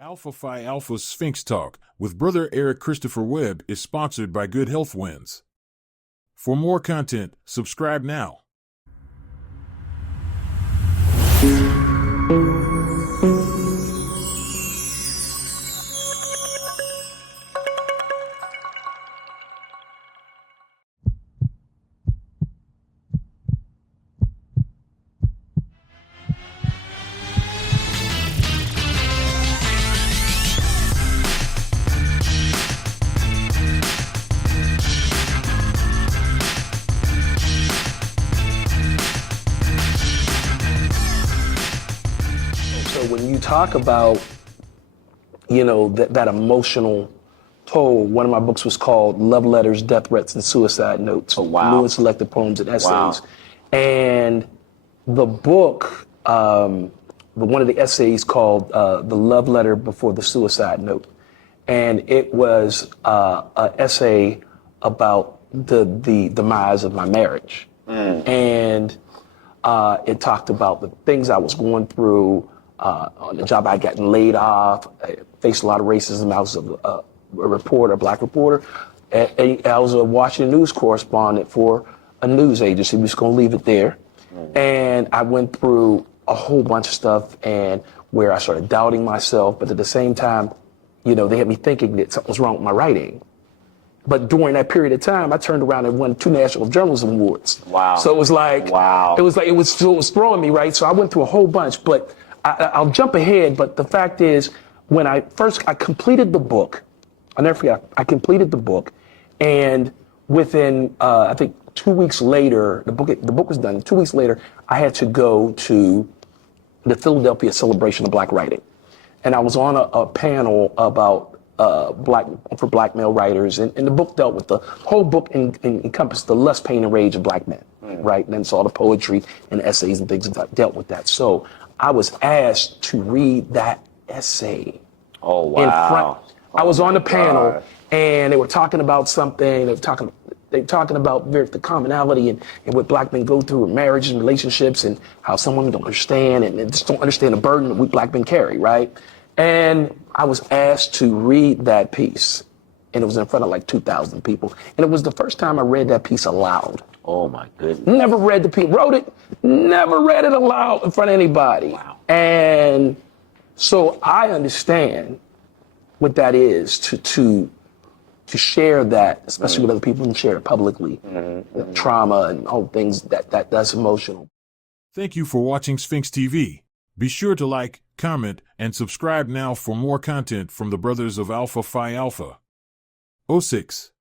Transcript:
Alpha Phi Alpha's Sphinx Talk with Brother Eric Christopher Webb is sponsored by Good Health Wins. For more content, subscribe now. So when you talk about, that emotional toll, one of my books was called Love Letters, Death Threats, and Suicide Notes. Oh, wow. New and selected poems and essays. Wow. And the book, one of the essays called The Love Letter Before the Suicide Note. And it was an essay about the demise of my marriage. And it talked about the things I was going through. On the job, I had gotten laid off. I faced a lot of racism. I was a reporter, a black reporter. And I was a Washington news correspondent for a news agency. We're just going to leave it there. And I went through a whole bunch of stuff and where I started doubting myself. But at the same time, they had me thinking that something was wrong with my writing. But during that period of time, I turned around and won 2 National Journalism Awards. Wow. So it was like, wow. It was throwing me, right? So I went through a whole bunch, but I'll jump ahead. But the fact is, when I completed the book, I'll never forget, I completed the book, and within, I think 2 weeks later, the book was done. 2 weeks later, I had to go to the Philadelphia Celebration of Black Writing. And I was on a panel about black male writers, and the book dealt with the whole book encompassed the lust, pain, and rage of black men, right? And then it's all the poetry and essays and things that dealt with that. So I was asked to read that essay. Oh, wow. I was on the panel, and they were talking about something. They were talking about the commonality and what black men go through in marriages and relationships, and how some women don't understand and just don't understand the burden that we black men carry, right? And I was asked to read that piece, and it was in front of like 2,000 people. And it was the first time I read that piece aloud. Oh, my goodness. Never read the piece, wrote it, never read it aloud in front of anybody. Wow. And so I understand what that is to share that, especially with other people, and share it publicly. Trauma and all things that's emotional. Thank you for watching Sphinx TV. Be sure to like, comment, and subscribe now for more content from the brothers of Alpha Phi Alpha. 06